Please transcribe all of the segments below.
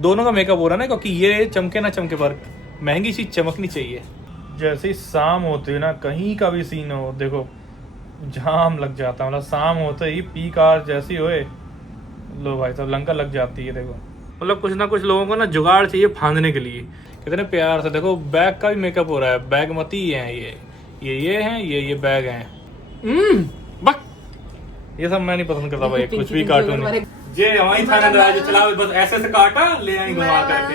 दोनों का मेकअप हो रहा है ना, क्योंकि ये चमके ना चमके पर महंगी चीज चमकनी चाहिए। जैसे ही शाम होती है ना, कहीं का भी सीन हो देखो जाम लग जाता है। मतलब शाम होते ही पीक आवर जैसी होए, लो भाई साहब लंका लग जाती है। देखो मतलब कुछ ना कुछ लोगों को ना जुगाड़ चाहिए फांदने के लिए। कितने प्यार से देखो बैग का भी मेकअप हो रहा है। बैग मत ही है ये हैं, ये बैग हैं। बक ये सब मैं नहीं पसंद करता भाई, कुछ भी कार्टून है। जे हमारी थानेदार जो चला बस ऐसे ऐसे काटा ले आई घुमा करके।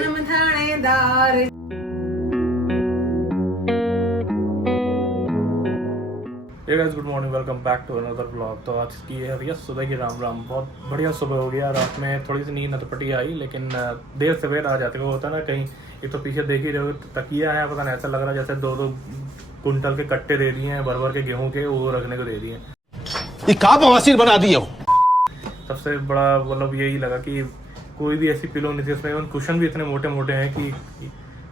Hey guys, good morning, welcome back to another vlog. तो आज की है भैया सुबह की राम राम। बहुत बढ़िया सुबह हो गया। रात में थोड़ी सी नींद नटपटी आई, लेकिन देर सवेर आ जाते। वो होता है ना कहीं, एक तो पीछे देख ही रहे हो तकिया है, पता नहीं ऐसा लग रहा है जैसे 2-2 कुंटल के कट्टे दे दिए हैं भर भर के गेहूं के, वो रखने को दे दिए। ये का बवासीर बना दिए हो। सबसे बड़ा मतलब यही लगा कि कोई भी ऐसी पिलो नहीं थी उसमें। कुशन भी इतने मोटे मोटे हैं कि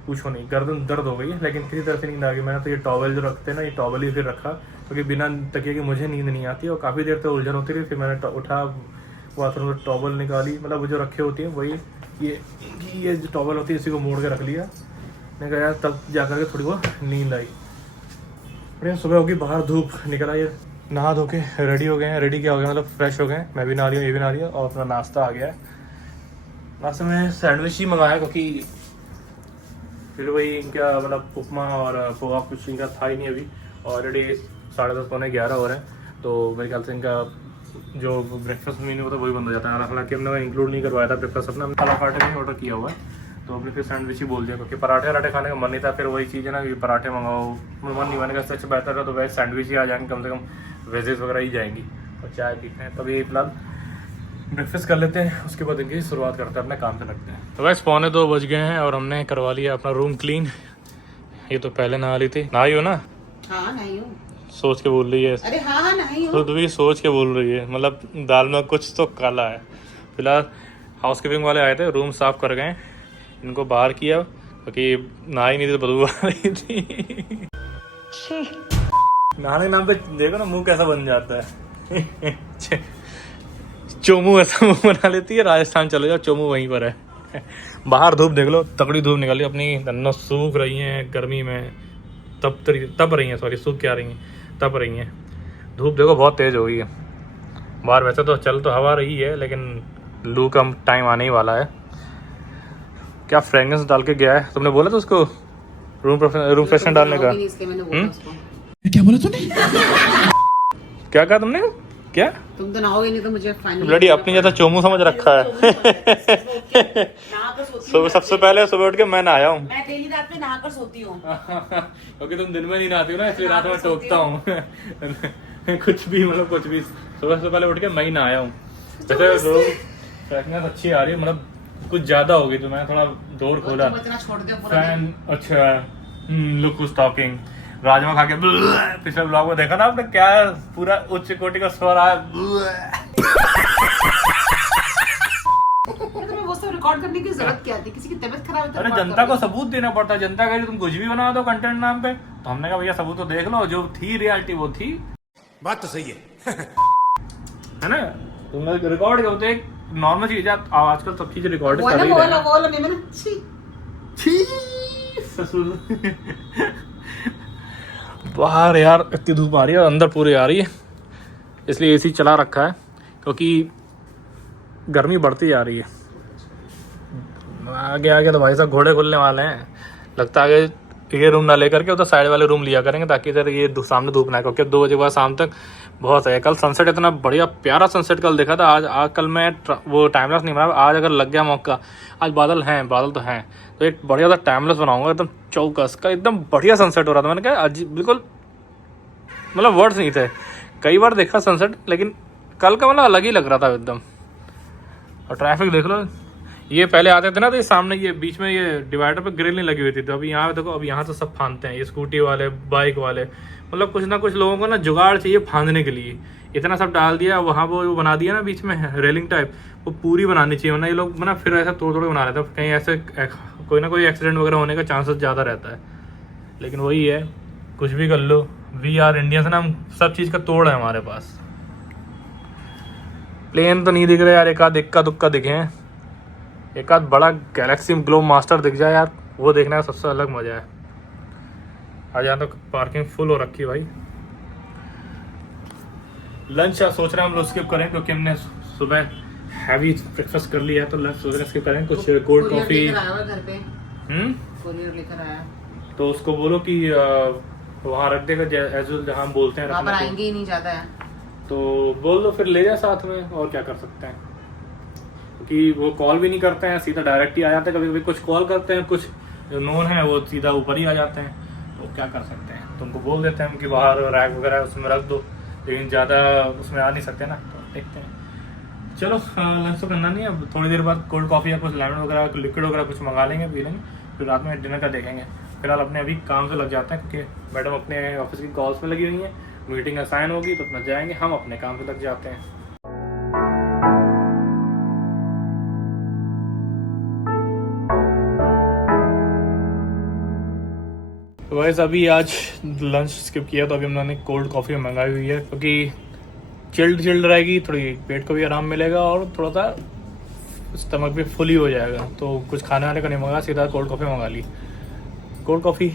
पूछो नहीं, गर्दन दर्द हो गई है। लेकिन किसी तरह से नींद आ गई। मैंने तो ये टॉवल जो रखते हैं ना, ये टॉवल ही फिर रखा, क्योंकि बिना तकिए की मुझे नींद नहीं आती और काफ़ी देर तक उलझन होती रही। फिर मैंने उठा, बाथरूम से टॉवल निकाली, मतलब वो जो रखे होती है वही, ये जो टॉवल होती है इसी को मोड़ के रख लिया। मैंने कहा यार तब जा करके थोड़ी बहुत नींद आई। बढ़िया सुबह होगी, बाहर धूप निकल आई। नहा धो के रेडी हो गए हैं। रेडी क्या हो गया मतलब फ्रेश हो गए। मैं भी नहा रही हूँ, ये भी नहा रही है, और अपना नाश्ता आ गया है। नाश्ते में सैंडविच ही मंगाया, क्योंकि फिर वही इनका मतलब उपमा और पोहा कुछ इनका था ही नहीं अभी। ऑलरेडी 10:30 पौने 11 हो रहे हैं। तो मेरे ख्याल से इनका जो ब्रेकफास्ट मेन्यू होता है वही बंद हो जाता है। हालांकि हमने इंक्लूड नहीं करवाया था ब्रेकफास्ट अपना, हमने पराठे में ऑर्डर किया हुआ है। तो हमने फिर सैंडविच ही बोल दिया, क्योंकि पराठे खाने का मन नहीं था। फिर वही चीज़ है ना कि पराठे मंगाओ, मन नहीं मानेगा। इससे अच्छा बेहतर है तो वैसे सैंडविच ही आ जाएंगे, कम से कम वेजेस वगैरह ही जाएंगी और चाय पीते हैं। तभी फिलहाल ब्रेकफास्ट कर लेते हैं, उसके बाद इनकी शुरुआत करते हैं, अपने काम से लगते हैं। तो वैसे 1:45 बज गए हैं और हमने करवा लिया अपना रूम क्लीन। ये तो पहले नहा ली थी। नहाई हो ना? हाँ नहाई हूँ। सोच के बोल रही है। अरे हाँ नहाई हूँ। खुद भी सोच के बोल रही है, मतलब दाल में कुछ तो काला है। फिलहाल हाउस कीपिंग वाले आए थे, रूम साफ कर गए, इनको बाहर किया, क्योंकि नहाई नहीं थी तो बदबू आ रही थी। नहाने के नाम पे देखो ना मुंह कैसा बन जाता है। चोमू ऐसा मुंह बना लेती है। राजस्थान चले जाओ, चोमू वहीं पर है। बाहर धूप देख लो, तगड़ी धूप निकाली। अपनी धन्नो सूख रही हैं गर्मी में, तप रही हैं, सॉरी सूख क्या रही हैं, तप रही हैं। धूप देखो बहुत तेज़ हो गई है बाहर। वैसे तो चल तो हवा रही है, लेकिन लू का टाइम आने ही वाला है। क्या फ्रेगनेंस डाल के गया है, तुमने बोला था उसको रूम फ्रेशनर डालने का? क्या बोला तूने? क्या कहा तुमने? क्या तुम तो नहाओगे नहीं तो मुझे फाइनल ब्लडी अपनी जैसा चोमू समझ रखा है। सुबह सबसे पहले सुबह उठ के मैं नहाया हूँ। मैं डेली रात में नहाकर सोती हूँ। क्योंकि तुम दिन में नहीं नहाती हो ना, इसलिए रात में टोकता हूँ। कुछ भी मतलब कुछ भी, सुबह से पहले उठ के मैं ही नहाया हूँ। जैसे रूम फ्रेशनेस अच्छी आ रही है, मतलब कुछ ज्यादा होगी तो मैं थोड़ा डोर खोला। फैन अच्छा, लुक वाज टॉकिंग। राजमा खा के पिछले ब्लॉग में देखा ना आपने, क्या पूरा उच्च कोटि का स्वर आया। वो सब रिकॉर्ड करने की जरूरत क्या थी? किसी की तबीयत खराब है तो अरे जनता को सबूत देना पड़ता है। जनता कह रही तुम कुछ भी बना दो कंटेंट नाम पे, तो हमने कहा भैया सबूत तो देख लो, जो थी रियलिटी वो थी। बात तो सही है ना? तुम रिकॉर्ड करते एक नॉर्मल चीज है, आजकल सब चीजें रिकॉर्ड कर रही है। बाहर यार इतनी धूप आ रही है और अंदर पूरी आ रही है, इसलिए एसी चला रखा है, क्योंकि गर्मी बढ़ती जा रही है। आगे आगे तो भाई साहब घोड़े खुलने वाले हैं। लगता है कि ये रूम ना लेकर के उधर साइड वाले रूम लिया करेंगे, ताकि इधर ये सामने धूप ना, क्योंकि 2 बजे बाद शाम तक बहुत है। कल सनसेट इतना बढ़िया प्यारा सनसेट कल देखा था। आज कल मैं वो टाइमलेस नहीं बना, आज अगर लग गया मौका, आज बादल तो हैं, तो एक बढ़िया सा टाइमलेस बनाऊंगा एकदम चौकस का। एकदम बढ़िया सनसेट हो रहा था। मैंने कहा आज बिल्कुल मतलब वर्ड्स नहीं थे। कई बार देखा सनसेट, लेकिन कल का मतलब अलग ही लग रहा था एकदम। और ट्रैफिक देख लो, ये पहले आते थे ना तो ये सामने ये बीच में ये डिवाइडर पे ग्रिल नहीं लगी हुई थी, तो अभी यहाँ देखो, अब यहाँ से सब फांदते हैं, ये स्कूटी वाले, बाइक वाले। मतलब कुछ ना कुछ लोगों को ना जुगाड़ चाहिए फांदने के लिए। इतना सब डाल दिया वहाँ, वो बना दिया ना बीच में रेलिंग टाइप, वो पूरी बनानी चाहिए, वरना ये लोग ना फिर ऐसा तोड़ तोड़ बना लेते हैं। कहीं ऐसे कोई ना कोई एक्सीडेंट वगैरह होने का चांसेस ज़्यादा रहता है। लेकिन वही है, कुछ भी कर लो, वी आर इंडिया से ना, हम सब चीज़ का तोड़ है हमारे पास। प्लेन तो नहीं दिख रहे यार, एक आध इक्का दुक्का दिखे हैं, एक आध बड़ा गैलेक्सी ग्लोब मास्टर दिख जाए यार, वो देखने का सबसे अलग मजा है। आज यहाँ तो पार्किंग फुल हो रखी है भाई। लंच सोच रहे हैं हम लोग स्किप करें क्योंकि हमने सुबह हैवी ब्रेकफास्ट कर लिया है, तो लंच सोच रहे हैं स्किप करें। कुछ कोल्ड कॉफी घर पे कोरियर लेकर आया, तो उसको बोलो कि वहाँ रख देगा जहाँ हम बोलते हैं वहाँ पर रखने को। आएंगे ही नहीं ज्यादा है तो बोल दो फिर ले जाए साथ में, और क्या कर सकते हैं। क्योंकि वो कॉल भी नहीं करते हैं, सीधा डायरेक्ट ही आ जाते हैं। कभी कभी कुछ कॉल करते हैं, कुछ जो नोन है वो सीधा ऊपर ही आ जाते हैं। तो क्या कर सकते हैं, तुमको बोल देते हैं हम कि बाहर रैक वगैरह उसमें रख दो, लेकिन ज़्यादा उसमें आ नहीं सकते ना। तो देखते हैं, चलो लंच तो करना नहीं है। अब थोड़ी देर बाद कोल्ड कॉफ़ी या कुछ लेमन वगैरह लिक्विड वगैरह कुछ मंगा लेंगे, पी लेंगे, फिर रात में डिनर का देखेंगे। फिलहाल अपने अभी काम से लग जाते हैं क्योंकि मैडम अपने ऑफिस की कॉल्स में लगी हुई हैं। मीटिंग असाइन होगी तो अपना जाएंगे, हम अपने काम पे लग जाते हैं। तो वैसे अभी आज लंच स्किप किया, तो अभी हमने कोल्ड कॉफ़ी मंगाई हुई है क्योंकि चिल्ड रहेगी, थोड़ी पेट को भी आराम मिलेगा और थोड़ा सा स्टमक भी फुल ही हो जाएगा। तो कुछ खाने वाने का नहीं मंगा, सीधा कोल्ड कॉफ़ी मंगा ली। कोल्ड कॉफ़ी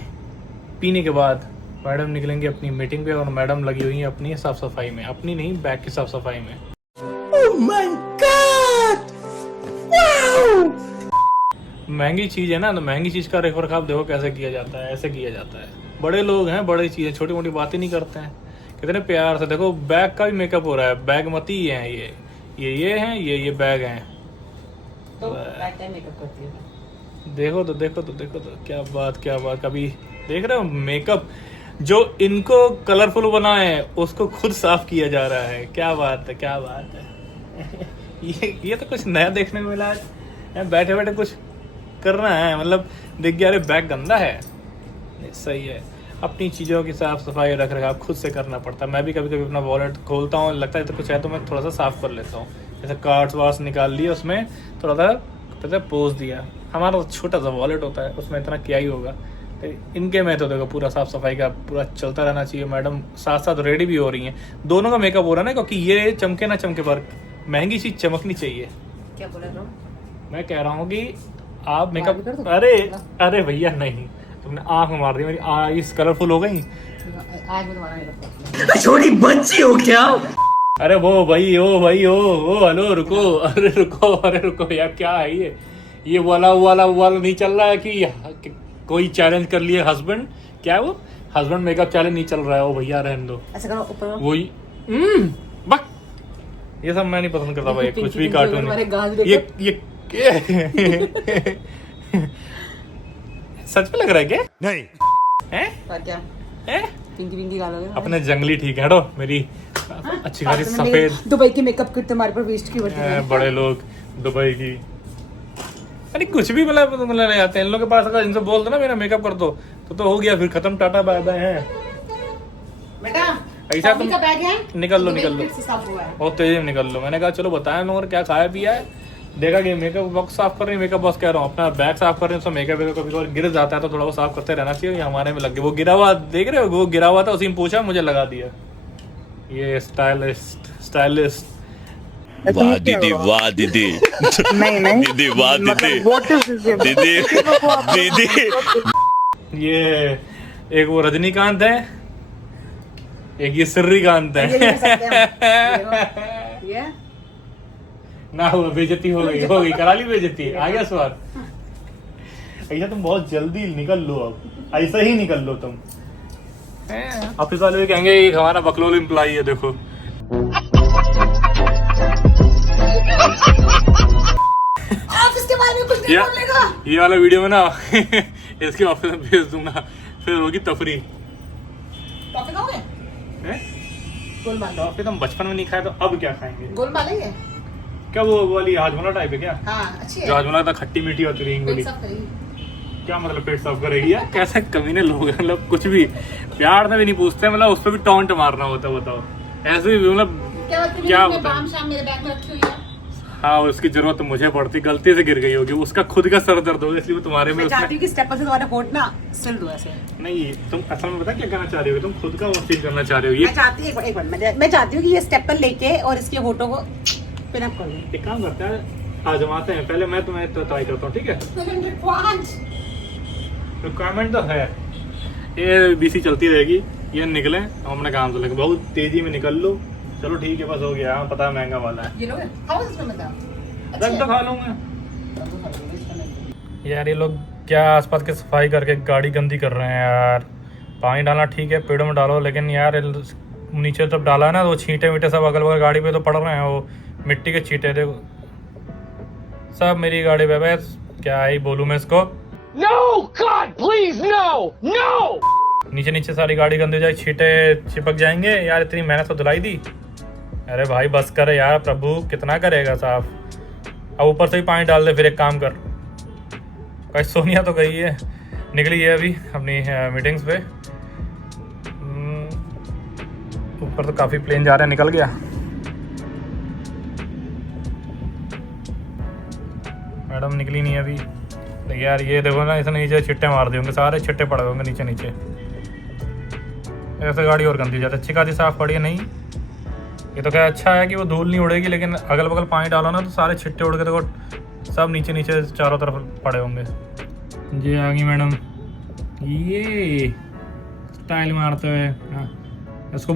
पीने के बाद मैडम निकलेंगे अपनी मीटिंग पे, और मैडम लगी हुई है अपनी साफ सफाई में, अपनी नहीं बैग की साफ सफाई में। Oh my God! महंगी चीज़ है ना, तो महंगी चीज़ का रख रखाव देखो कैसे किया जाता है, ऐसे किया जाता है। बड़े लोग हैं, बड़ी चीज़ें, छोटी मोटी बातें नहीं करते हैं। कितने प्यार से देखो, बैग का भी मेकअप हो रहा है। बैग मती है ये हैं, ये बैग हैं। तो बैक टाइम मेकअप करती है। देखो तो क्या बात। कभी देख रहे हो मेकअप जो इनको कलरफुल बना है उसको खुद साफ किया जा रहा है। क्या बात है ये तो कुछ नया देखने को मिला है। बैठे बैठे कुछ करना है, मतलब देख गया अरे बैग गंदा है, नहीं, सही है। अपनी चीज़ों की साफ सफाई रख रखाव खुद से करना पड़ता है। मैं भी कभी कभी अपना वॉलेट खोलता हूँ, लगता है तो कुछ है तो मैं थोड़ा सा साफ कर लेता हूँ। जैसे कार्ड्स वार्ड्स निकाल लिए, उसमें थोड़ा सा पता पोज दिया। हमारा छोटा सा वॉलेट होता है, उसमें इतना क्या ही होगा। तो इनके में तो देखो पूरा साफ सफाई का पूरा चलता रहना चाहिए। मैडम साथ साथ रेडी भी हो रही हैं, दोनों का मेकअप हो रहा है ना, क्योंकि ये चमके ना चमके पर महंगी चीज़ चमकनी चाहिए। क्या बोला तुम? मैं कह रहा हूँ कि आप मेकअप, अरे भैया नहीं, तुमने आँख मार दी, मेरी आईज कलरफुल हो गई। आज मैं तुम्हारा मेकअप छोटी बच्ची हो क्या? अरे वो भाई ओ हेलो रुको यार, क्या है ये वाला नहीं चल रहा है कि कोई चैलेंज कर लिए हस्बैंड, क्या है वो हस्बैंड मेकअप चैलेंज नहीं चल रहा है। ओ भैया रहने दो, ऐसा करो ऊपर वही बक, ये सब मैं नहीं पसंद करता भाई, कुछ भी कार्टून ये सच में लग रहा है क्या? नहीं हैं क्या हैं? पिंकी गालोगे अपने जंगली ठीक है, हटो। मेरी अच्छी खासी सफेद दुबई की मेकअप किट तुम्हारे पर वेस्ट की बढ़ती है। बड़े लोग दुबई की, अरे कुछ भी मतलब ले आते हैं इन लोगों के पास। अगर इनसे बोल दो ना मेरा मेकअप कर दो तो हो गया, फिर खत्म, टाटा बाय बाय है। बेटा ऐसा तुम का बैग है, निकल लो बहुत तेजी में निकल लो। मैंने कहा चलो बताया लोगों ने क्या खाया पिया है। देखा कि मेकअप बॉक्स साफ कर रही है, मेकअप बॉक्स कह रहा हूँ, अपना बैग साफ कर रही हूँ। मेकअप कभी गिर जाता है तो थोड़ा वो साफ करते रहना चाहिए। ये हमारे में लग गया, वो गिरा हुआ देख रहे हो, वो गिरा हुआ था, उसी में पूछा, मुझे लगा दिया। ये स्टाइलिस्ट वाह दीदी वाह दीदी नहीं दीदी वाह दीदी व्हाट इज दिस दीदी ये एक वो रजनीकांत है, एक ये श्रीकांत है। ये ना हुआ, बेइज्जती हो गई, करा ली बेइज्जती, आ गया स्वाद। ऐसा तुम बहुत जल्दी निकल लो, अब ऐसा ही निकल लो तुम। ऑफिस वाले भी कहेंगे ये हमारा बकलोल एम्प्लॉई है, देखो। ऑफिस के बारे में कुछ नहीं बोलेगा। ये वाला वीडियो में ना इसके ऑफिस में भेज दूंगा, फिर होगी तफरी। टॉफी खाओगे? गोलमाल। टॉफी तो हम बचपन में नहीं खाए, तो अब क्या खाएंगे? गोलमाल है ये? क्या वो वाली हाजमोला टाइप है क्या? हाँ अच्छी है। जो हाजमोला था खट्टी मीठी होती रही वाली। क्या मतलब पेट साफ करेगी यार? कैसे कमीने लोग हैं, मतलब कुछ भी प्यार से भी नहीं पूछते, मतलब उस पर भी टॉन्ट मारना होता है। बताओ ऐसे भी मतलब क्या होता है? शाम मेरे बैग में रखी हुई है। हाँ उसकी जरूरत मुझे पड़ती, गलती से गिर गई होगी, उसका खुद का सर दर्द होगा, इसलिए वो तुम्हारे में मैं चाहती हूँ कि स्टेपल से तुम्हारा होठ ना सिल दो ऐसे। नहीं, तुम असल में पता क्या करना चाह रही हो? तुम खुद का वो फील करना चाह रही हो। ये मैं चाहती हूँ मैं चाहती हूँ कि ये स्टेपल लेके और इसके होठों को पिन अप कर दूं। एक काम करता है, आजमाते हैं। पहले मैं तुम्हें तो ट्राई करता हूँ, ठीक है? रिक्वायरमेंट तो है, ये बीसी चलती रहेगी, ये निकले हम अपने काम से लगे, बहुत तेजी में निकल लो। चलो ठीक है, बस हो गया। हाँ, पता है महंगा वाला है, ये लोगे? खाओ इसमें मतलब। रख तो खा लूँगा। यार ये लोग क्या आसपास की सफाई करके गाड़ी गंदी कर रहे हैं यार। पानी डालना ठीक है, पेड़ों में डालो, लेकिन यार नीचे जब डाला है ना तो छींटे वीटे सब अगल बगल गाड़ी पे तो पड़ रहे हैं, वो मिट्टी के छींटे देखो सब मेरी गाड़ी पे। बस क्या ही बोलूँ मैं इसको। No, God, please, no, no! नीचे नीचे सारी गाड़ी गंदी हो जाए, छींटे चिपक जाएंगे यार। इतनी मेहनत तो धुलाई दी। अरे भाई बस करे यार, प्रभु कितना करेगा साफ। अब ऊपर से ही पानी डाल दे। फिर एक काम कर, कहीं सोनिया तो गई है, निकली है अभी अपनी मीटिंग्स पे। ऊपर तो काफ़ी प्लेन जा रहे हैं, निकल गया। मैडम निकली नहीं अभी। तो यार ये देखो ना, इसने नीचे छिट्टे मार दिए होंगे, सारे छिट्टे पड़े होंगे नीचे नीचे। ऐसे गाड़ी और गंदी हो जाती है। अच्छी खासी साफ पड़ी है नहीं। ये तो क्या अच्छा है कि वो धूल नहीं उड़ेगी, लेकिन अगल बगल पानी डालो ना तो सारे छिट्टे उड़ के देखो सब नीचे नीचे चारों तरफ पड़े होंगे। जी आ गई मैडम, ये स्टाइल मारते हुए। हाँ, उसको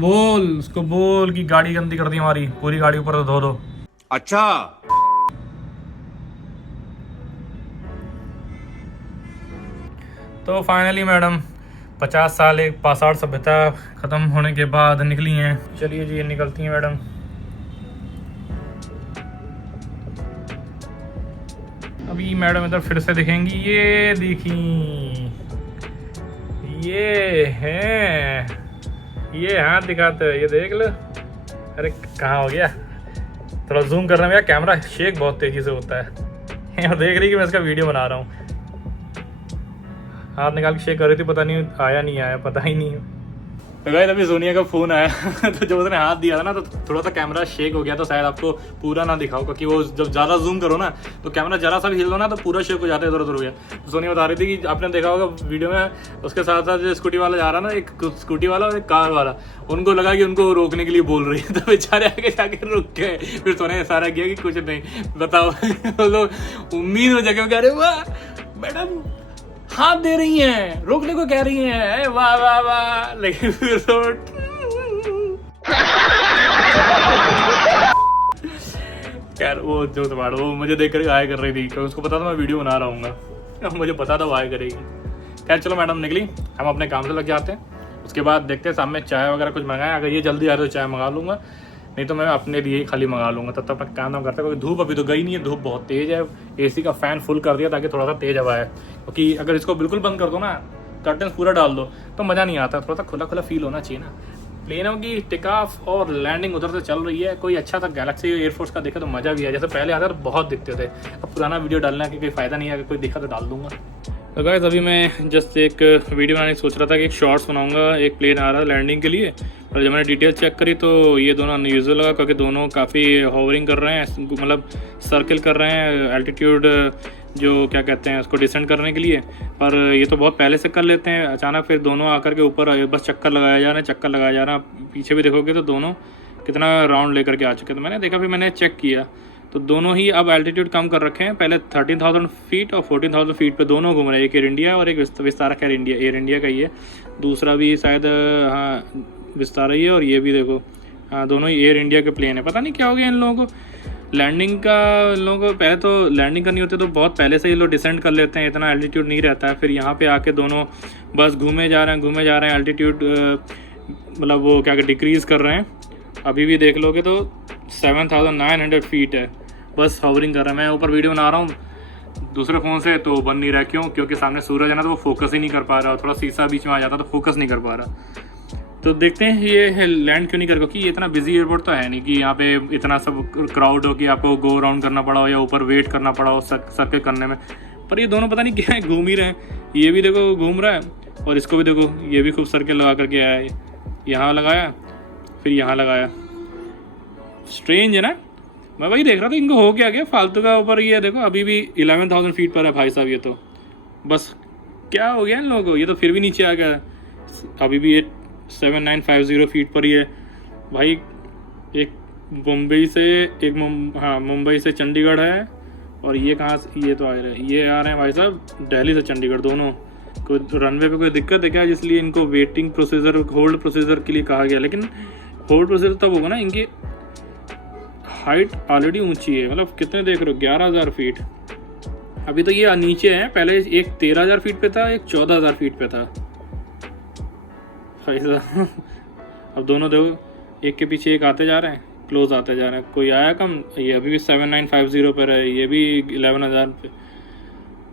बोल कि गाड़ी गंदी कर दी हमारी, पूरी गाड़ी ऊपर धो दो। अच्छा तो फाइनली मैडम 50 साल एक पासआउट सभ्यता ख़त्म होने के बाद निकली हैं। चलिए जी, ये निकलती हैं मैडम। अभी मैडम इधर फिर से दिखेंगी, ये देखी, ये है, ये हाथ दिखाते हैं, ये देख लो। अरे कहाँ हो गया, थोड़ा जूम कर रहे हैं, मेरा कैमरा शेक बहुत तेज़ी से होता है। और देख रही कि मैं इसका वीडियो बना रहा हूँ। हाथ निकाल के शेक कर रही थी, पता नहीं आया नहीं आया, पता ही नहीं। तो गाइस अभी सोनिया का फ़ोन आया तो जब उसने हाथ दिया था ना तो थोड़ा सा कैमरा शेक हो गया, तो शायद आपको पूरा ना दिखाओ, क्योंकि वो जब ज़्यादा जूम करो ना तो कैमरा ज़रा सा भी हिल दो ना तो पूरा शेक हो जाता है, इधर उधर हो गया। तो सोनिया बता रही थी कि आपने देखा होगा वीडियो में, उसके साथ साथ जो स्कूटी वाला जा रहा ना, एक स्कूटी वाला और एक कार वाला, उनको लगा कि उनको रोकने के लिए बोल रही है, तो बेचारे आगे जाके रुक गए। फिर सोनिया ने इशारा किया कि कुछ नहीं, बताओ। वो लोग उम्मीद हो जाके, अरे वाह मैडम हाथ दे रही हैं, रोकने को कह रही हैं, वाह वाह वाह। लेकिन फिर तो यार वो जो तुम्हारा वो मुझे देख कर आया कर रही थी, क्योंकि उसको पता था मैं वीडियो बना रहा हूँ, मुझे पता था वो आया करेगी। खैर चलो मैडम निकली, हम अपने काम से लग जाते हैं। उसके बाद देखते हैं सामने चाय वगैरह कुछ मंगाए, अगर ये जल्दी आ रही तो चाय मंगा लूँगा, नहीं तो मैं अपने लिए ही खाली मंगा लूँगा। तब तक काम करता है, क्योंकि धूप अभी तो गई नहीं है, धूप बहुत तेज़ है। एसी का फ़ैन फुल कर दिया ताकि थोड़ा सा तेज़ हवा है, क्योंकि अगर इसको बिल्कुल बंद कर दो ना, कर्टन्स पूरा डाल दो तो मज़ा नहीं आता, थोड़ा सा खुला खुला फील होना चाहिए ना। प्लेनों की टेक ऑफ और लैंडिंग उधर से चल रही है। कोई अच्छा सा गैलेक्सी एयरफोर्स का देखा तो मज़ा भी है, जैसे पहले आता तो बहुत दिखते थे। अब पुराना वीडियो डालने का कोई फ़ायदा नहीं है, अगर कोई देखा तो डाल दूँगा। तो गाइस अभी मैं जस्ट एक वीडियो बनाने की सोच रहा था कि एक शॉर्ट्स बनाऊंगा। एक प्लेन आ रहा है लैंडिंग के लिए, और जब मैंने डिटेल चेक करी तो ये दोनों अनयूजुअल लगा, क्योंकि दोनों काफ़ी होवरिंग कर रहे हैं, मतलब सर्किल कर रहे हैं एल्टीट्यूड जो क्या कहते हैं उसको डिसेंड करने के लिए। और ये तो बहुत पहले से कर लेते हैं, अचानक फिर दोनों आकर के ऊपर बस चक्कर लगाया जा रहा है, चक्कर लगाया जा रहा है। पीछे भी देखोगे तो दोनों कितना राउंड लेकर के आ चुके। तो मैंने देखा, फिर मैंने चेक किया तो दोनों ही अब एल्टीट्यूड कम कर रखे हैं। पहले 13,000 फीट और 14,000 फीट पे दोनों घूम रहे हैं। एक एयर इंडिया और एक विस्तारा। खैर एयर इंडिया का ही है, दूसरा भी शायद हाँ विस्तारा ही है, और ये भी देखो हाँ दोनों ही एयर इंडिया के प्लेन है। पता नहीं क्या हो गया इन लोगों को लैंडिंग का। इन लोगों को पहले तो लैंडिंग करनी होती है तो बहुत पहले से ये लोग डिसेंड कर लेते हैं, इतना एल्टीट्यूड नहीं रहता है। फिर यहाँ पे आके दोनों बस घूमे जा रहे हैं एल्टीट्यूड मतलब वो क्या डिक्रीज़ कर रहे हैं। अभी भी देख लोगे तो 7,900 फीट है, बस हॉवरिंग कर रहा है। मैं ऊपर वीडियो बना रहा हूँ दूसरे फ़ोन से तो बन नहीं रहा, क्योंकि सामने सूरज है ना, तो वो फोकस ही नहीं कर पा रहा, थोड़ा शीशा बीच में आ जाता तो फोकस नहीं कर पा रहा। तो देखते हैं ये लैंड क्यों नहीं कर, क्योंकि ये इतना बिजी एयरपोर्ट तो है नहीं कि यहाँ पे इतना सब क्राउड हो कि आपको गो राउंड करना पड़ा हो या ऊपर वेट करना पड़ा हो सर्किल करने में। पर ये दोनों पता नहीं क्या है, घूम ही रहे हैं। ये भी देखो घूम रहा है, और इसको भी देखो, ये भी खूब सर्किल लगा करके आया है। यहाँ लगाया, फिर यहाँ लगाया। स्ट्रेंज है ना। मैं वही देख रहा था इनको हो क्या फालतू का। ऊपर ये देखो अभी भी 11,000 फीट पर है भाई साहब। ये तो बस क्या हो गया इन लोगों को, ये तो फिर भी नीचे आ गया। अभी भी ये 7,950 फीट पर ही है भाई। एक मुंबई से मुंबई से चंडीगढ़ है, और ये कहाँ से, ये तो आ रहे हैं, ये आ रहे हैं भाई साहब दिल्ली से चंडीगढ़ दोनों। कोई रनवे पे कोई दिक्कत है क्या, इसलिए इनको वेटिंग प्रोसीजर, होल्ड प्रोसीजर के लिए कहा गया। लेकिन होल्ड प्रोसीजर तब होगा ना, इनकी हाइट ऑलरेडी ऊंची है, मतलब कितने देख रहे हो 11,000 फीट। अभी तो ये नीचे है, पहले एक 13,000 फीट पे था, एक 14,000 फीट पे था भाई साहब। अब दोनों देखो एक के पीछे एक आते जा रहे हैं, क्लोज आते जा रहे हैं। कोई आया कम, ये अभी भी 7950 पर है, ये भी 11,000 पे।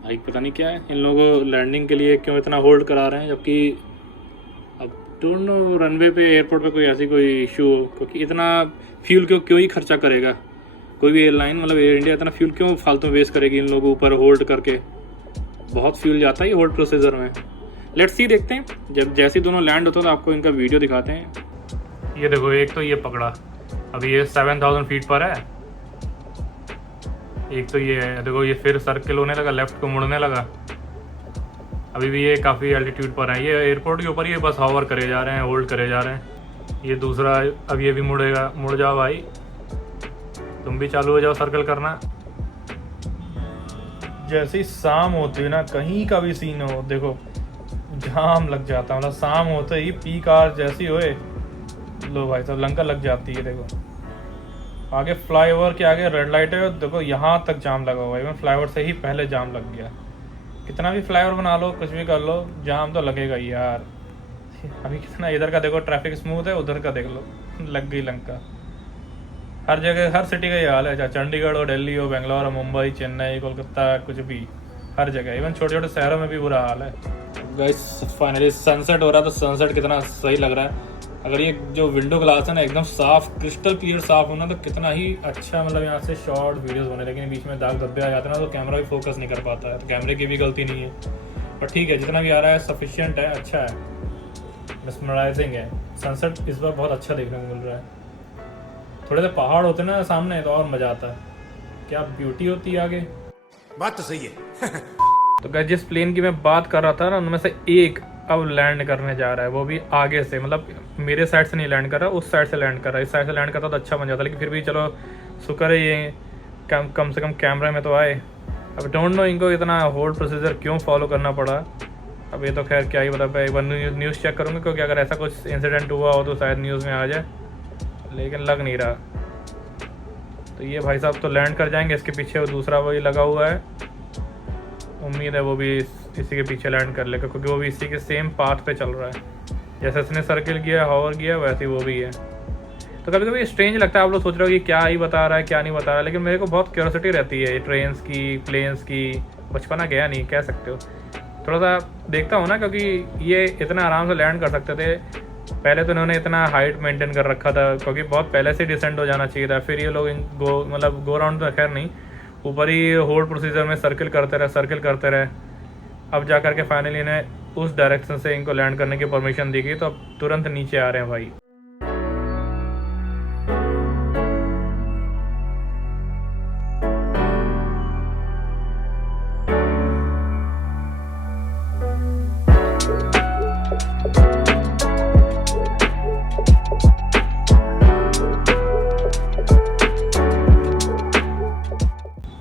भाई पता नहीं क्या है इन लोगों को लैंडिंग के लिए क्यों इतना होल्ड करा रहे हैं, जबकि अब डोंट नो रनवे पे, एयरपोर्ट पे कोई ऐसी कोई इशू हो, क्योंकि इतना फ्यूल क्यों ही खर्चा करेगा कोई भी एयरलाइन, मतलब एयर इंडिया इतना फ्यूल क्यों फालतू में वेस्ट करेगी इन लोगों ऊपर होल्ड करके। बहुत फ्यूल जाता है होल्ड प्रोसीजर में। लेट्स सी, देखते हैं जब जैसे ही दोनों लैंड होता है तो आपको इनका वीडियो दिखाते हैं। ये देखो, एक तो ये पकड़ा, अभी ये 7,000 फीट पर है। एक तो ये है, देखो ये फिर सर्किल होने लगा, लेफ्ट को मुड़ने लगा। अभी भी ये काफ़ी एल्टीट्यूड पर है, ये एयरपोर्ट के ऊपर ही बस हॉवर करे जा रहे हैं, होल्ड करे जा रहे हैं। ये दूसरा, अब ये भी मुड़ेगा, मुड़ जाओ भाई, तुम भी चालू हो जाओ सर्कल करना। जैसे ही शाम होती है ना, कहीं का भी सीन हो, देखो जाम लग जाता है। मतलब शाम होते ही पीक आवर जैसी होए, लो भाई साहब लंका लग जाती है। देखो आगे फ्लाईओवर के आगे रेड लाइट है, देखो यहाँ तक जाम लगा हुआ है। फ्लाईओवर से ही पहले जाम लग गया। कितना भी फ्लाईओवर बना लो, कुछ भी कर लो, जाम तो लगेगा ही यार। अभी कितना इधर का देखो ट्रैफिक स्मूथ है, उधर का देख लो लग गई लंका। हर जगह, हर सिटी का ये हाल है, चाहे चंडीगढ़ हो, दिल्ली हो, बेंगलोर हो, मुंबई, चेन्नई, कोलकाता, कुछ भी, हर जगह। इवन छोटे छोटे शहरों में भी बुरा हाल है। गाइस फाइनली सनसेट हो रहा है, तो सनसेट कितना सही लग रहा है। अगर ये जो विंडो ग्लास है ना एकदम साफ, क्रिस्टल क्लियर साफ होना, तो कितना ही अच्छा, मतलब यहाँ से शॉर्ट वीडियोस बने। लेकिन बीच में दाग धब्बे आ जाते हैं ना, तो कैमरा भी फोकस नहीं कर पाता है। तो कैमरे की भी गलती नहीं है, पर ठीक है, जितना भी आ रहा है सफिशिएंट है, अच्छा है, मिसमराइजिंग है। सनसेट इस बार बहुत अच्छा देखने को मिल रहा है। थोड़े से पहाड़ होते ना सामने तो और मज़ा आता है, क्या ब्यूटी होती है आगे। बात तो सही है। तो गाइस जिस प्लेन की मैं बात कर रहा था ना, उनमें से एक अब लैंड करने जा रहा है, वो भी आगे से, मतलब मेरे साइड से नहीं लैंड कर रहा, उस साइड से लैंड कर रहा है। इस साइड से लैंड करता तो अच्छा बन जाता, लेकिन फिर भी चलो शुक्र है ये कम से कम कैमरा में तो आए। अब डोंट नो इनको इतना होल्ड प्रोसीजर क्यों फॉलो करना पड़ा। अब ये तो खैर क्या ही बता, एक बार न्यूज़ चेक करूँगा, क्योंकि अगर ऐसा कुछ इंसिडेंट हुआ हो तो शायद न्यूज़ में आ जाए, लेकिन लग नहीं रहा। तो ये भाई साहब तो लैंड कर जाएंगे। इसके पीछे वो दूसरा वही लगा हुआ है, उम्मीद है वो भी इसी के पीछे लैंड कर लेगा, क्योंकि वो भी इसी के सेम पाथ पे चल रहा है। जैसे इसने सर्किल किया, हॉवर किया, वैसे ही वो भी है। तो कभी कभी स्ट्रेंज लगता है, आप लोग सोच रहे हो कि क्या ही बता रहा है, क्या नहीं बता रहा है, लेकिन मेरे को बहुत क्यूरियोसिटी रहती है ट्रेन्स की, प्लेन्स की। बचपना गया नहीं कह सकते हो, थोड़ा सा देखता हूँ ना, क्योंकि ये इतना आराम से लैंड कर सकते थे। पहले तो इन्होंने इतना हाइट मेंटेन कर रखा था, क्योंकि बहुत पहले से डिसेंट हो जाना चाहिए था। फिर ये लोग गो राउंड तो खैर नहीं, ऊपर ही होल्ड प्रोसीजर में सर्किल करते रहे। अब जा कर के फाइनली इन्हें उस डायरेक्शन से इनको लैंड करने की परमिशन दी गई, तो अब तुरंत नीचे आ रहे हैं भाई।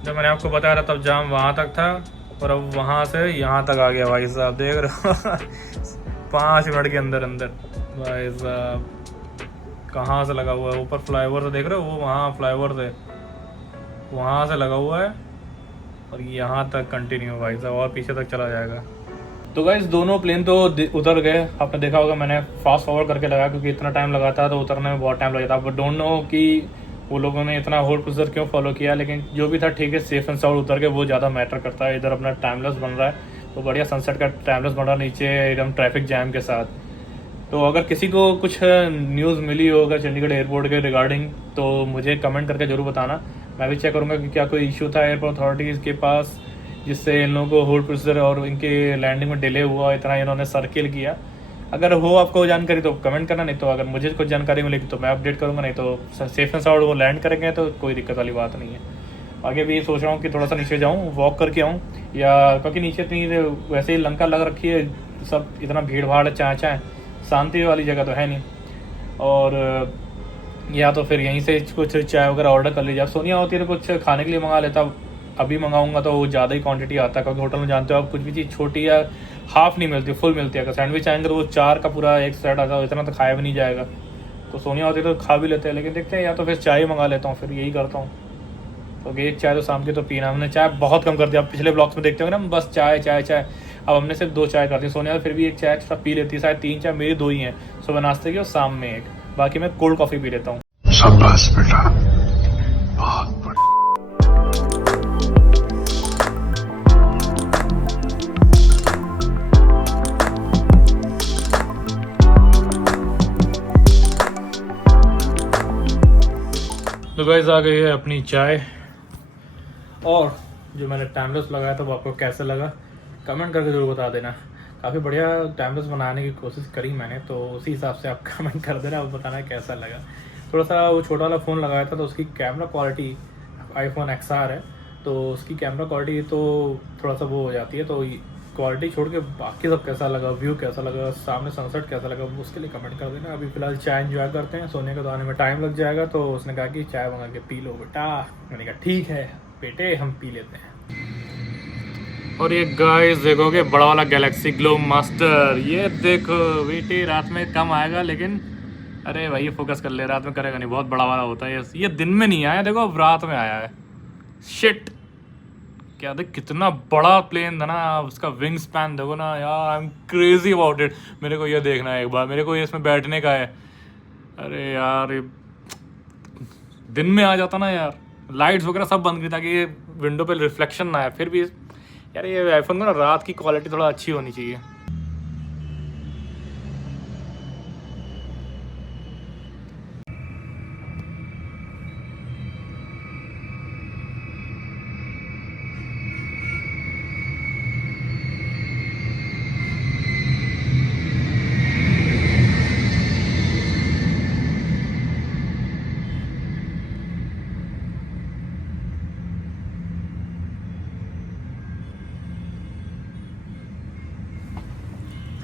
जब मैंने आपको बताया था तब जाम वहाँ तक था, और अब वहाँ से यहाँ तक आ गया भाई साहब, देख रहे हो 5 मिनट के अंदर भाई साहब कहाँ से लगा हुआ है। ऊपर फ्लाईओवर से देख रहे हो, वो वहाँ फ्लाईओवर से वहाँ से लगा हुआ है, और यहाँ तक कंटिन्यू भाई साहब, और पीछे तक चला जाएगा। तो गाइस दोनों प्लेन तो उतर गए। आपने देखा होगा मैंने फास्ट फॉरवर्ड करके लगा, क्योंकि इतना टाइम लगाता है तो उतरने में बहुत टाइम लग जाता है। अब डोंट नो कि वो लोगों ने इतना होल्ड प्रोसीजर क्यों फॉलो किया, लेकिन जो भी था ठीक है, सेफ एंड साउंड उतर के वो ज़्यादा मैटर करता है। इधर अपना टाइमलेस बन रहा है, तो बढ़िया सनसेट का टाइमलेस बन रहा है नीचे एकदम ट्रैफिक जैम के साथ। तो अगर किसी को कुछ न्यूज़ मिली होगा चंडीगढ़ एयरपोर्ट के रिगार्डिंग, तो मुझे कमेंट करके ज़रूर बताना। मैं भी चेक करूँगा कि क्या कोई इशू था एयरपोर्ट अथॉरिटीज़ के पास, जिससे इन लोगों को होल्ड प्रोसीजर और इनके लैंडिंग में डिले हुआ, इतना इन्होंने सर्किल किया। अगर हो आपको जानकारी तो कमेंट करना, नहीं तो अगर मुझे कुछ जानकारी मिलेगी तो मैं अपडेट करूँगा, नहीं तो सेफ एंड साउंड वो लैंड करेंगे तो कोई दिक्कत वाली बात नहीं है। आगे भी सोच रहा हूँ कि थोड़ा सा नीचे जाऊँ, वॉक करके आऊँ, या क्योंकि नीचे इतनी वैसे ही लंका लग रखी है, सब इतना भीड़ भाड़ है, चाहे शांति वाली जगह तो है नहीं। और या तो फिर यहीं से कुछ चाय वगैरह ऑर्डर कर लीजिए। अब सोनिया होती है तो कुछ खाने के लिए मंगा लेता, अभी मंगाऊंगा तो वो ज़्यादा ही क्वांटिटी आता है, क्योंकि होटल में जानते हो आप कुछ भी चीज़ छोटी या हाफ नहीं मिलती, फुल मिलती है। अगर सैंडविच आएंगे तो वो 4 का पूरा एक सेट आता है, इतना तो खाया भी नहीं जाएगा। तो सोनिया होती तो खा भी लेते हैं, लेकिन देखते हैं या तो फिर चाय मंगा लेता हूँ, फिर यही करता हूँ। तो एक चाय तो शाम की तो पीना, हमने चाय बहुत कम कर दिया। आप पिछले ब्लॉग्स में देखते होंगे ना, बस चाय चाय चाय, अब हमने सिर्फ 2 चाय कर दी। सोनिया फिर भी 1 चाय एक्स्ट्रा पी लेती है, शायद 3 चाय मेरी 2 ही हैं, सुबह नाश्ते की और शाम में 1, बाकी मैं कोल्ड कॉफ़ी पी लेता हूँ। शाबाश बेटा, बहुत बढ़िया। तो गाइस आ गई है अपनी चाय, और जो मैंने टाइमलेस लगाया था वो आपको कैसा लगा कमेंट करके जरूर बता देना। काफ़ी बढ़िया टाइमलेस बनाने की कोशिश करी मैंने, तो उसी हिसाब से आप कमेंट कर देना और बताना कैसा लगा। थोड़ा सा वो छोटा वाला फ़ोन लगाया था तो उसकी कैमरा क्वालिटी, iPhone XR है तो उसकी कैमरा क्वालिटी तो थोड़ा सा वो हो जाती है। तो क्वालिटी छोड़ के बाकी सब कैसा लगा, व्यू कैसा लगा, सामने सनसेट कैसा लगा, उसके लिए कमेंट कर देना। अभी फिलहाल चाय एंजॉय करते हैं, सोने के तो आने में टाइम लग जाएगा। तो उसने कहा कि चाय मंगा के पी लो बेटा, मैंने कहा ठीक है बेटे हम पी लेते हैं। और ये गाइस देखोगे बड़ा वाला गैलेक्सी ग्लो मास्टर, ये देखो बेटे रात में कम आएगा, लेकिन अरे भाई फोकस कर ले, रात में करेगा नहीं, बहुत बड़ा वाला होता है ये दिन में नहीं आया, देखो अब रात में आया है। शिट, क्या देख कितना बड़ा प्लेन था ना, उसका विंग स्पैन देखो ना यार, I am crazy about it. मेरे को ये देखना है एक बार, मेरे को ये इसमें बैठने का है। अरे यार ये दिन में आ जाता ना यार, लाइट्स वगैरह सब बंद की ताकि ये विंडो पे रिफ्लेक्शन ना आए। फिर भी यार ये आईफोन को ना रात की क्वालिटी थोड़ा अच्छी होनी चाहिए।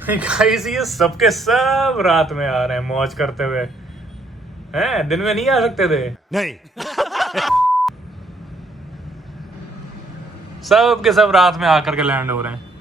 गाइस ये सबके सब रात में आ रहे हैं मौज करते हुए, हैं दिन में नहीं आ सकते थे। नहीं। सब के सब रात में आकर के लैंड हो रहे हैं।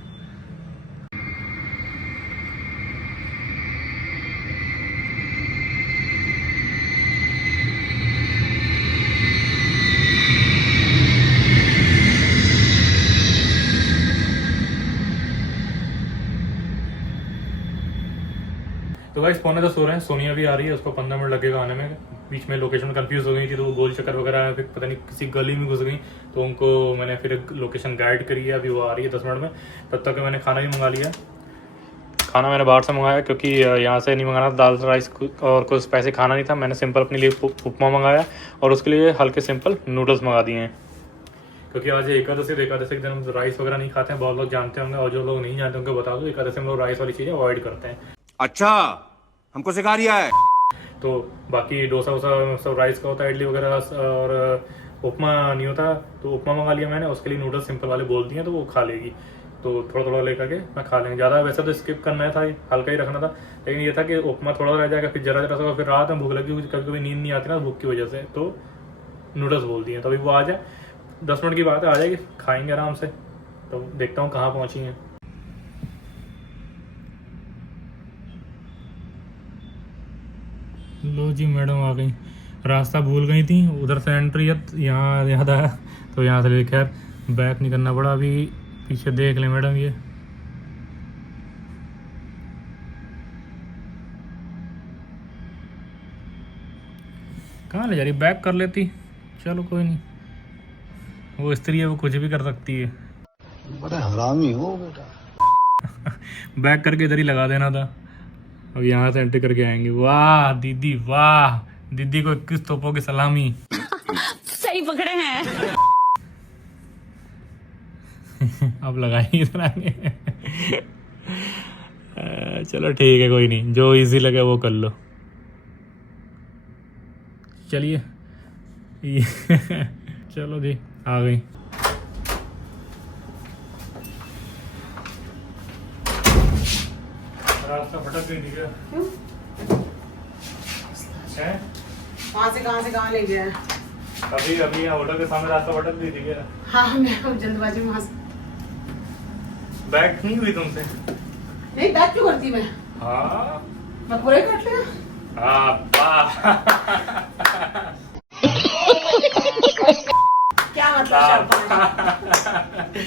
तो भाई पौने 10 हो रहे हैं, सोनिया भी आ रही है, उसको 15 मिनट लगेगा आने में। बीच में लोकेशन कंफ्यूज हो गई थी तो वो गोल चक्कर वगैरह फिर पता नहीं किसी गली में घुस गई, तो उनको मैंने फिर लोकेशन गाइड करी है। अभी वो आ रही है 10 मिनट में, तब तक मैंने खाना भी मंगा लिया। खाना मैंने बाहर से मंगाया क्योंकि यहाँ से नहीं मंगाना, दाल राइस और कुछ पैसे खाना नहीं था। मैंने सिंपल अपने लिए उपमा मंगाया और उसके लिए हल्के सिंपल नूडल्स मंगा दिए हैं, क्योंकि आज एकादशी के दिन हम राइस वगैरह नहीं खाते हैं। बहुत लोग जानते होंगे और जो लोग नहीं जानते उनको बता दो, एकादशी हम लोग राइस वाली चीज़ें अवॉइड करते हैं। अच्छा, हमको सिखा रिया है। तो बाकी डोसा वोसा सब राइस का होता है, इडली वगैरह और उपमा नहीं होता, तो उपमा मंगा लिया मैंने। उसके लिए नूडल्स सिंपल वाले बोल दिए तो वो खा लेगी, तो थोड़ा थोड़ा लेकर के मैं खा लेंगे। ज़्यादा वैसे तो स्किप करना था, हल्का ही रखना था, लेकिन ये था कि उपमा थोड़ा रह जाएगा, फिर जरा जरा सा, फिर रात में भूख लगी, कभी कभी नींद नहीं आती ना भूख की वजह से, तो नूडल्स बोल दिए। तो अभी वो आ जाए, 10 मिनट की बात है, आ जाएगी, खाएंगे आराम से। तो देखता हूँ कहाँ पहुँची हैं। लो जी मैडम आ गई, रास्ता भूल गई थी, उधर से एंट्री है, यहाँ याद आया तो यहाँ से ले, खैर बैक नहीं करना पड़ा। अभी पीछे देख ले मैडम, ये कहाँ ले जा रही, बैक कर लेती, चलो कोई नहीं, वो स्त्री है, वो कुछ भी कर सकती है। बड़ा हरामी हो बेटा। बैक करके इधर ही लगा देना था, अब यहाँ से एंट्री करके आएंगे। वाह दीदी वाह, दीदी को 21 तोपों की सलामी। सही पकड़े हैं। अब लगाई इधर आगे। चलो ठीक है, कोई नहीं, जो इजी लगे वो कर लो। चलिए चलो जी आ गई। रास्ता भटक गई थी क्या? वहाँ से कहाँ ले गया? अभी अभी यहाँ होटल के सामने रास्ता भटक गई थी क्या? हाँ मैं अब जल्दबाजी में वहाँ से बैग नहीं हुई तुमसे? नहीं बैक क्यों करती मैं हाँ पूरे काट लिया क्या मतलब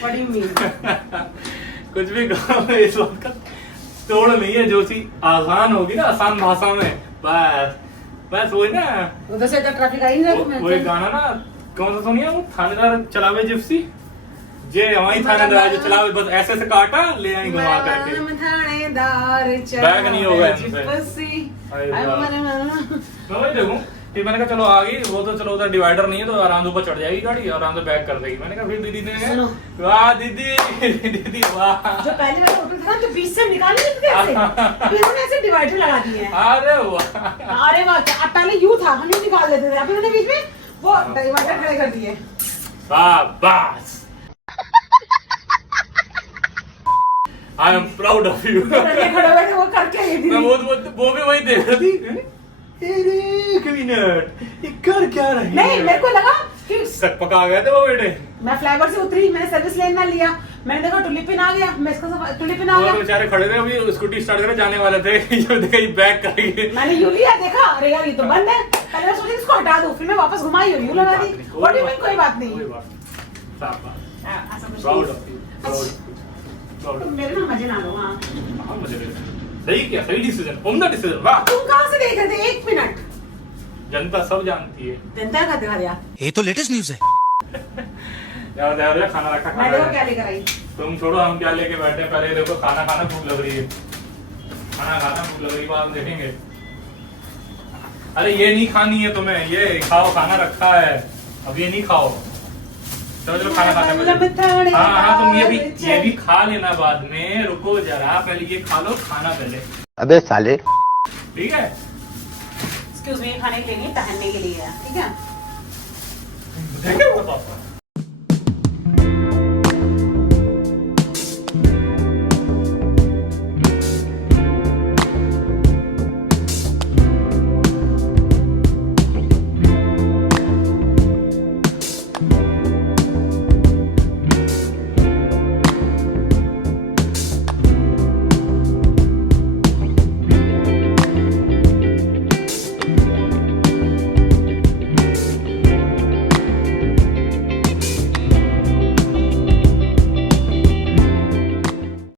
बड़ी उम्मीद कुछ भी कहो इस वक्त का तोड़ नहीं है। जो चीज आसान होगी ना आसान भाषा में बस बस वही ना उधर से ट्रैफिक आई नहीं रहा वही गाना ना कौन सा सुनिए वो थानेदार चलावे जिप्सी जे हमारी थानेदार जो चलावे बस ऐसे से काटा ले आई घुमा करके थानेदार बैग नहीं होगा इनसे। मैं वही देखूं फिर मैंने कहा चलो आ गई वो तो चलो उधर डिवाइडर नहीं है तो आराम से ऊपर चढ़ जाएगी गाड़ी आराम से बैक कर देगी। मैंने कहा फिर दीदी ने वाह दीदी वाह जो पहले वाला होटल था ना तो बीच से निकाल नहीं थे ऐसे फिर उन्होंने ऐसे डिवाइडर लगा दिए हैं। अरे वाह अरे वाह क्या अब पहले यू था हम यूं निकाल देते थे अभी उन्होंने बीच में वो डिवाइडर खड़े कर दिए। वाह बस I am proud of you. खड़े बैठे वो करके आई थी मैं वो भी वही देख रही थी। एक मिनट ये कर क्या रही नहीं मेरे को लगा कि सक पका गए थे वो बेटे। मैं फ्लाईओवर से उतरी मैंने सर्विस लेन ना लिया मैंने देखा टुलिपिन आ गया मैं इसका टुलिपिन आ वो गया बेचारे खड़े थे अभी स्कूटी स्टार्ट करके जाने वाले थे ये देखा ये बैक करेंगे। मैंने यू लिया देखा अरे यार ये तो बंद है पहले मैं सोची इसको हटा दूं फिर मैं वापस घुमाई यू लगा दी व्हाट डू यू मीन कोई बात नहीं प्राउड ऑफ यू तुम मेरे में मजे ना लो हां मुझे सही किया सही डिसीजन उम्दा डिसीजन वाह। तुम कहां से देख रहे थे एक मिनट जनता सब जानती है। जनता का दिखा दिया ये तो लेटेस्ट न्यूज है। यार खाना रखा मैं देखो क्या लेकर आई तुम छोड़ो हम क्या लेके बैठे हैं, पहले देखो खाना खाना भूख लग रही है खाना खाना भूख लग रही है बाद देखेंगे। अरे ये नहीं खानी है तुम्हें ये खाओ खाना रखा है अब ये नहीं खाओ चलो खाना खाने पहले। हाँ तुम ये भी खा लेना बाद में रुको जरा पहले ये खा लो खाना पहले अबे साले ठीक है। एक्सक्यूज मी खाने के लिए नहीं पहनने के लिए है ठीक है देखे वो